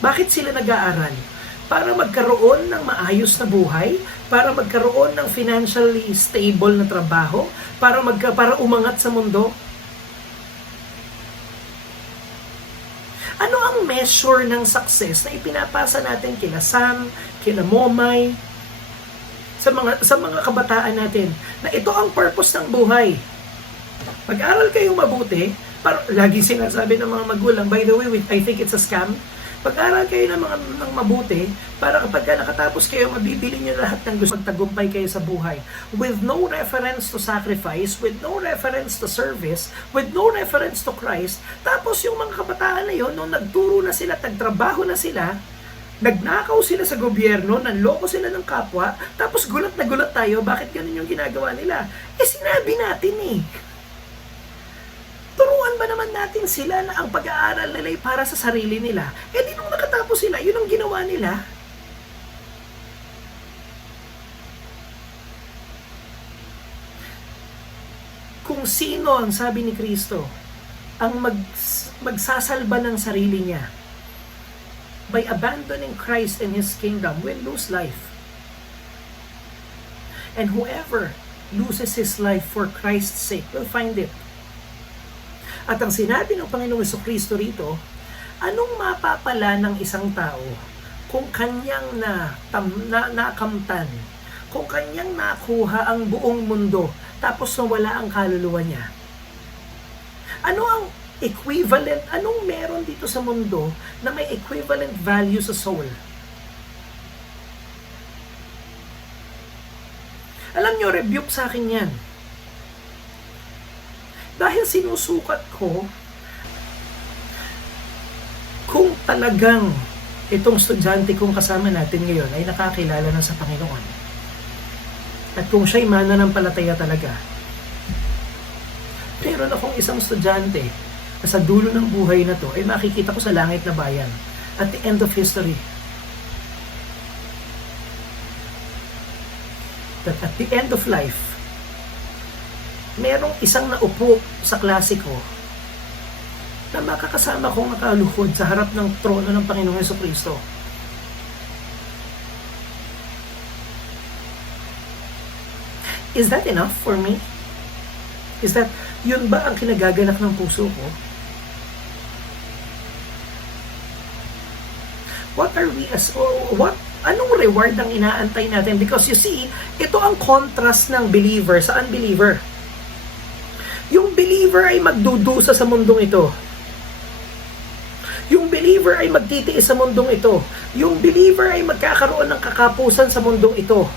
Bakit sila nag-aaral? Para magkaroon ng maayos na buhay? Para magkaroon ng financially stable na trabaho? Para umangat sa mundo? Ano ang measure ng success na ipinapasa natin kila Sam, kila Momay, sa mga kabataan natin na ito ang purpose ng buhay. Pag-aral kayong mabuti, lagi sinasabi ng mga magulang, by the way, I think it's a scam. Pag-aral kayo ng mabuti, para kapag nakatapos kayo, mabibili niyo lahat ng gusto, magtagumpay kayo sa buhay. With no reference to sacrifice, with no reference to service, with no reference to Christ. Tapos yung mga kabataan na yun, nung nagturo na sila, nagtrabaho na sila, nagnakaw sila sa gobyerno, nanloko sila ng kapwa, tapos gulat na gulat tayo, bakit ganun yung ginagawa nila? Sinabi natin turuan ba naman natin sila na ang pag-aaral nila ay para sa sarili nila? Di nung nakatapos sila, yun ang ginawa nila. Kung sino ang sabi ni Kristo, ang magsasalba ng sarili niya, by abandoning Christ and His kingdom, will lose life. And whoever loses his life for Christ's sake will find it. At ang sinabi ng Panginoong Jesucristo rito, anong mapapala ng isang tao kung kanyang nakamtan, kung kanyang nakuha ang buong mundo, tapos nawala ang kaluluwa niya? Ano ang equivalent, anong meron dito sa mundo na may equivalent value sa soul? Alam nyo, rebuke sa akin yan. Dahil sinusukat ko kung talagang itong estudyante kong kasama natin ngayon ay nakakilala na sa Panginoon. At kung siya'y mananampalataya talaga. Meron akong isang estudyante na sa dulo ng buhay na to ay makikita ko sa langit na bayan at the end of history. That at the end of life, merong isang naupo sa klase ko na makakasama kong nakaluhod sa harap ng trono ng Panginoong Jesucristo. Is that enough for me? Is that, yun ba ang kinagagalak ng puso ko? Anong reward ang inaantay natin? Because you see, ito ang contrast ng believer sa unbeliever. Yung believer ay magdudusa sa mundong ito. Yung believer ay magtitiis sa mundong ito. Yung believer ay magkakaroon ng kakapusan sa mundong ito.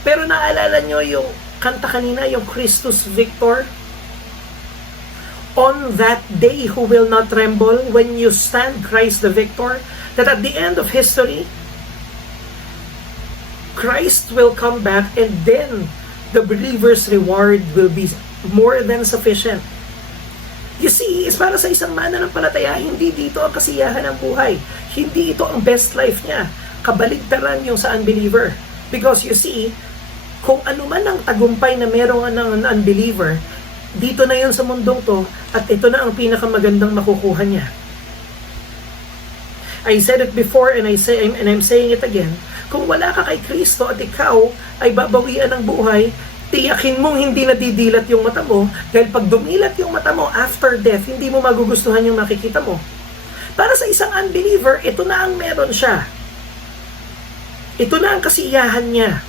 Pero naalala nyo yung kanta kanina, yung Christus Victor? On that day who will not tremble, when you stand Christ the victor, that at the end of history, Christ will come back and then the believer's reward will be more than sufficient. You see, is para sa isang mananampalataya, hindi dito ang kasiyahan ng buhay. Hindi ito ang best life niya. Kabaligtaran yung sa unbeliever. Because you see, kung ano man ang tagumpay na merong ng unbeliever, dito na yun sa mundong to, at ito na ang pinakamagandang makukuha niya. I said it before and I'm saying it again. Kung wala ka kay Kristo at ikaw ay babawian ng buhay, tiyakin mong hindi nadidilat yung mata mo, dahil pag dumilat yung mata mo after death, hindi mo magugustuhan yung makikita mo. Para sa isang unbeliever, ito na ang meron siya. Ito na ang kasiyahan niya.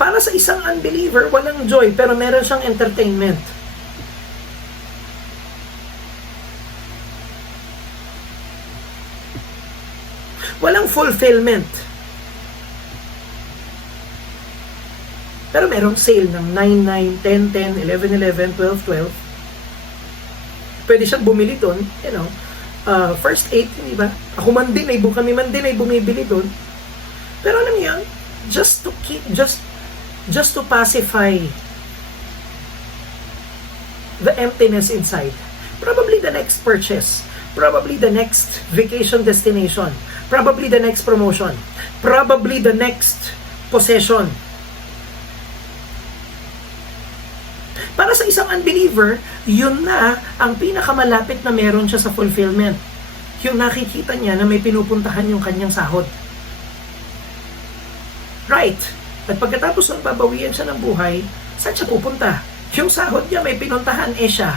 Para sa isang unbeliever, walang joy, pero meron siyang entertainment. Walang fulfillment. Pero merong sale ng 9, 10, 11, 12. Pwede siyang bumili doon, first 8, di ba? Kami man din ay bumibili doon. Pero alam niyo, just to pacify the emptiness inside. Probably the next purchase, probably the next vacation destination, probably the next promotion, probably the next possession. Para sa isang unbeliever, yun na ang pinakamalapit na meron siya sa fulfillment. Yung nakikita niya na may pinupuntahan yung kanyang sahod. Right. At pagkatapos ng babawian siya ng buhay, saan siya pupunta? Yung sahod niya may pinuntahan, siya.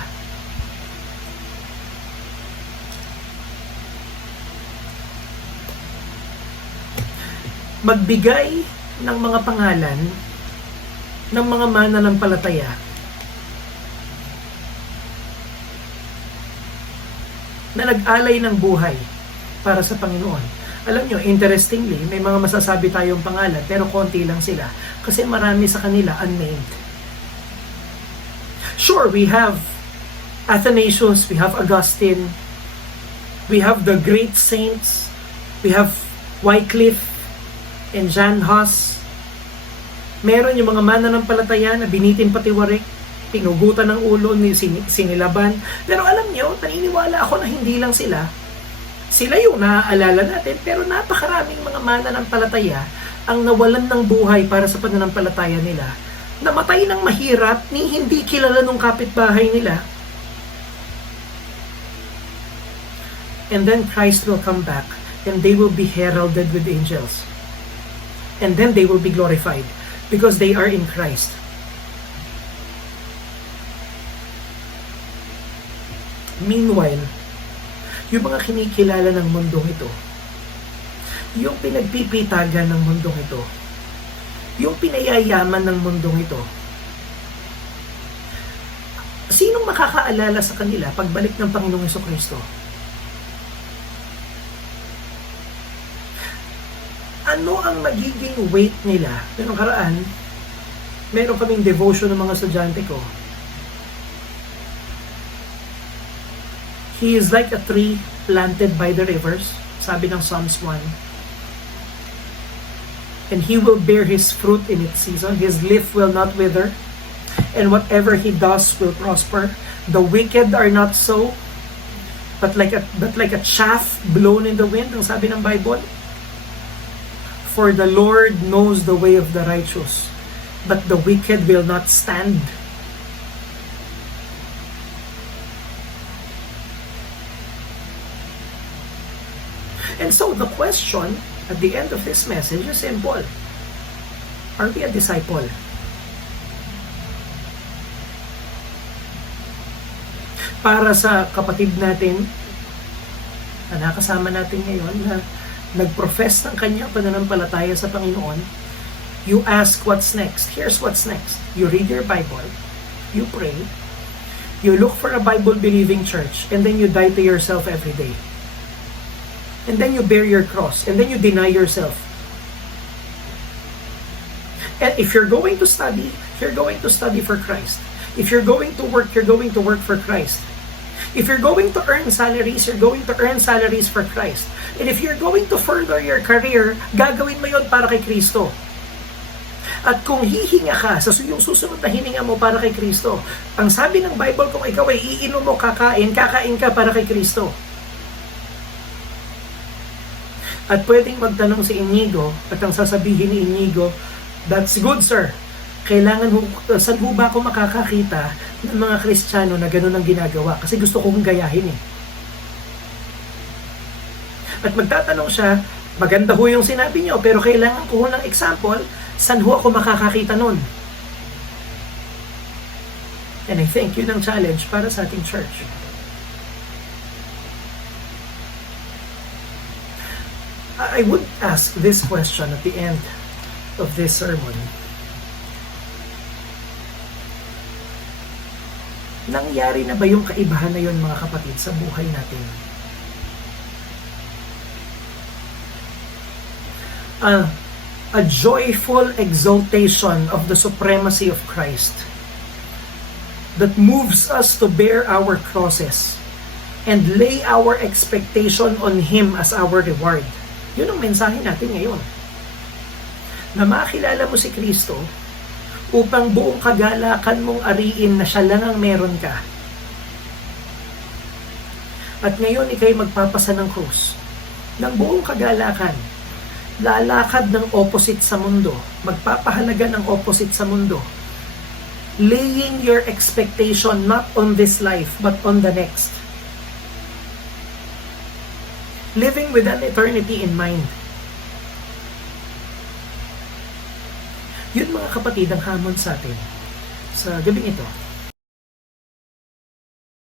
magbigay ng mga pangalan ng mga mananampalataya na nag-alay ng buhay para sa Panginoon. Alam nyo, interestingly, may mga masasabi tayong pangalan pero konti lang sila kasi marami sa kanila unnamed. Sure, we have Athanasius, we have Augustine, we have the great saints, we have Wycliffe and John Huss. Meron yung mga mananampalataya na binitin patiwarik, pinugutan ng ulo, sinilaban. Pero alam nyo, naniniwala ako na hindi lang sila. Sila yung naaalala natin, pero napakaraming mga mananampalataya ang nawalan ng buhay para sa pananampalataya nila. Namatay ng mahirap ni hindi kilala nung kapitbahay nila. And then Christ will come back and they will be heralded with angels. And then they will be glorified because they are in Christ. Meanwhile, yung mga kinikilala ng mundong ito, yung pinagpipitagan ng mundong ito, yung pinayayaman ng mundong ito, sinong makakaalala sa kanila pagbalik ng Panginoong Jesucristo? Ano ang magiging weight nila? Pero karaan, meron kaming devotion ng mga estudyante ko. He is like a tree planted by the rivers, sabi ng Psalms 1. And he will bear his fruit in its season. His leaf will not wither. And whatever he does will prosper. The wicked are not so, but like a chaff blown in the wind, ang sabi ng Bible. For the Lord knows the way of the righteous, but the wicked will not stand. And so the question at the end of this message is simple. Are we a disciple? Para sa kapatid natin na nakasama natin ngayon na nag-profess ng kanyang pananampalataya sa Panginoon, you ask what's next. Here's what's next. You read your Bible, you pray, you look for a Bible-believing church, and then you die to yourself every day. And then you bear your cross, and then you deny yourself. And if you're going to study, you're going to study for Christ. If you're going to work, you're going to work for Christ. If you're going to earn salaries, you're going to earn salaries for Christ. And if you're going to further your career, gagawin mo yon para kay Kristo. At kung hihinga ka sa yung susunod na hininga mo para kay Kristo, ang sabi ng Bible, kung ikaw ay iinom mo, kakain ka para kay Kristo. At pwedeng magtanong si Inigo at ang sasabihin ni Inigo, that's good, sir. Kailangan saan ho ba ako makakakita ng mga Kristiyano na gano'n ang ginagawa? Kasi gusto kong gayahin eh. At magtatanong siya, maganda ho yung sinabi niyo, pero kailangan ko ho ng example, saan ho ako makakakita nun? And I think yun ang challenge para sa ating church. I would ask this question at the end of this sermon. Nangyari na ba yung kaibahan na yun, mga kapatid, sa buhay natin? A joyful exaltation of the supremacy of Christ that moves us to bear our crosses and lay our expectation on Him as our reward. Yun ang mensahe natin ngayon. Na makilala mo si Kristo upang buong kagalakan mong ariin na siya lang ang meron ka. At ngayon ikay magpapasa ng krus ng buong kagalakan. Lalakad ng opposite sa mundo. Magpapahalaga ng opposite sa mundo. Laying your expectation not on this life but on the next. Living with an eternity in mind. Yun, mga kapatid, ang hamon sa atin sa gabing ito.